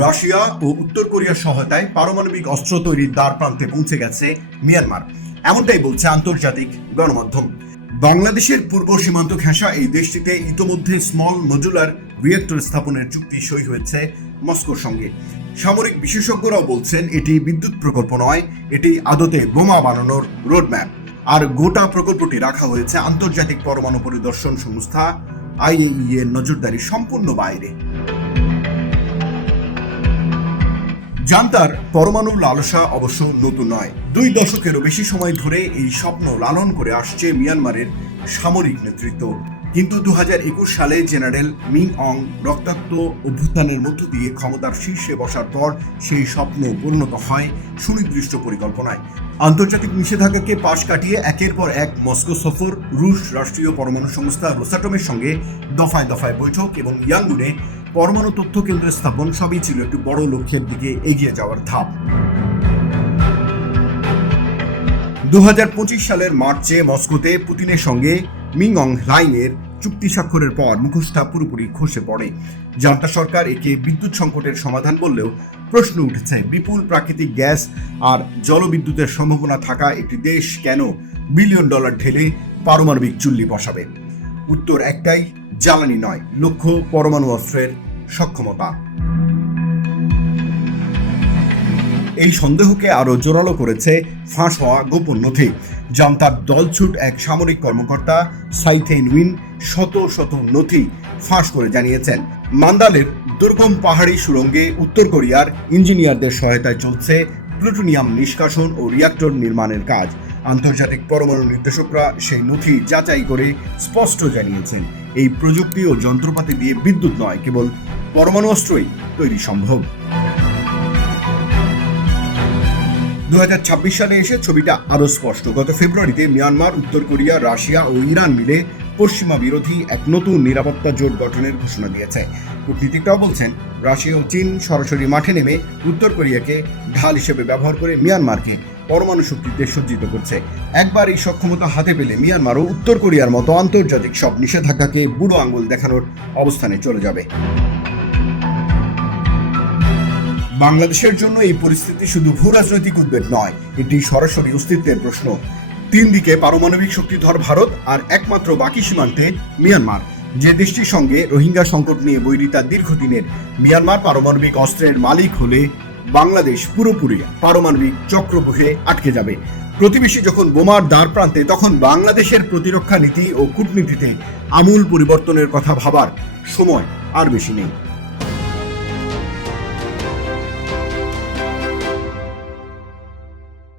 Russia ও উত্তর কোরিয়ার সহায়তায় পারমাণবিক অস্ত্র তৈরির দ্বার প্রান্তে পৌঁছে গেছে মিয়ানমার, এমনটাই বলছে আন্তর্জাতিক গণমাধ্যম। বাংলাদেশের পূর্ব সীমান্ত ঘেঁষা এই দেশটিতে ইতোমধ্যে স্মল মডুলার রিয়েক্টর স্থাপনের চুক্তি সই হয়েছে মস্কোর সঙ্গে। সামরিক বিশেষজ্ঞরাও বলছেন এটি বিদ্যুৎ প্রকল্প নয়, এটি আদতে বোমা বানানোর রোডম্যাপ। আর গোটা প্রকল্পটি রাখা হয়েছে আন্তর্জাতিক পরমাণু পরিদর্শন সংস্থা IAEA এর নজরদারির সম্পূর্ণ বাইরে। জান্তার পরমাণু লালসা অবশ্য নতুন নয়। 2 দশকেরও বেশি সময় ধরে এই স্বপ্ন লালন করে আসছে মিয়ানমারের সামরিক নেতৃত্ব। কিন্তু 2021 সালে জেনারেল মিং অং রক্তাক্ত অভ্যুত্থানের মধ্য দিয়ে ক্ষমতার শীর্ষে বসার পর সেই স্বপ্ন পরিণত হয় সুনির্দিষ্ট পরিকল্পনায়। আন্তর্জাতিক নিষেধাজ্ঞাকে পাশ কাটিয়ে একের পর এক মস্কো সফর, রুশ রাষ্ট্রীয় পরমাণু সংস্থা রোসাটমের সঙ্গে দফায় দফায় বৈঠক এবং ইয়াঙ্গুনে পরমাণু তথ্য কেন্দ্র স্থাপন সবই ছিল একটি বড় লক্ষ্যের দিকে এগিয়ে যাওয়ার ধাপ। 2025 সালের মার্চে মস্কোতে পুতিনের সঙ্গে মিং অং হ্লাইংয়ের চুক্তি স্বাক্ষরের পর মুখোশটা পুরোপুরি খসে পড়ে। জান্তা সরকার একে বিদ্যুৎ সংকটের সমাধান বললেও প্রশ্ন উঠেছে, বিপুল প্রাকৃতিক গ্যাস আর জলবিদ্যুতের সম্ভাবনা থাকা একটি দেশ কেন $1 বিলিয়ন ঢেলে পারমাণবিক চুল্লি বসাবে? উত্তর একটাই, জ্বালানি নয়, লক্ষ্য পরমাণু অস্ত্রের সক্ষমতা। এই সন্দেহকে আরো জোরালো করেছে ফাঁস হওয়া গোপন নথি। জান্তার দলছুট এক সামরিক কর্মকর্তা সাইথেন উইন শত শত নথি ফাঁস করে জানিয়েছেন, মান্দালের দুর্গম পাহাড়ি সুড়ঙ্গে উত্তর কোরিয়ার ইঞ্জিনিয়ারদের সহায়তায় চলছে প্লুটোনিয়াম নিষ্কাশন ও রিঅ্যাক্টর নির্মাণের কাজ। আন্তর্জাতিক পরমাণু নির্দেশকরা সেই নথি যাচাই করে স্পষ্ট জানিয়েছেন, এই প্রযুক্তি ও যন্ত্রপাতি দিয়ে বিদ্যুৎ নয়, কেবল পরমাণু অস্ত্রই তৈরি সম্ভব। 2026 সালে এসে ছবিটা আরো স্পষ্ট। গত ফেব্রুয়ারিতে মিয়ানমার, উত্তর কোরিয়া, রাশিয়া ও ইরান মিলে পশ্চিমা বিরোধী এক নতুন নিরাপত্তা জোট গঠনের ঘোষণা দিয়েছে। কূটনীতিকরাও বলছেন, রাশিয়া ও চীন সরাসরি মাঠে নেমে উত্তর কোরিয়াকে ঢাল হিসেবে ব্যবহার করে মিয়ানমারকে পরমাণু শক্তিতে সজ্জিত করছে। একবার এই সক্ষমতা হাতে পেলে মিয়ানমারও উত্তর কোরিয়ার মতো আন্তর্জাতিক সব নিষেধাজ্ঞাকে বুড়ো আঙুল দেখানোর অবস্থানে চলে যাবে। বাংলাদেশের জন্য এই পরিস্থিতি শুধু ভূ রাজনৈতিক উদ্বেগ নয়, এটি সরাসরি অস্তিত্বের প্রশ্ন। 3 দিকে পারমাণবিক শক্তিধর ভারত আর একমাত্র বাকি সীমান্তে মিয়ানমার, যে দেশটির সঙ্গে রোহিঙ্গা সংকট নিয়ে বৈরিতা দীর্ঘদিনের। মিয়ানমার পারমাণবিক অস্ত্রের মালিক হলে বাংলাদেশ পুরোপুরি পারমাণবিক চক্রব্যূহে আটকে যাবে। প্রতিবেশী যখন বোমার দ্বার প্রান্তে, তখন বাংলাদেশের প্রতিরক্ষা নীতি ও কূটনীতিতে আমূল পরিবর্তনের কথা ভাবার সময় আর বেশি নেই।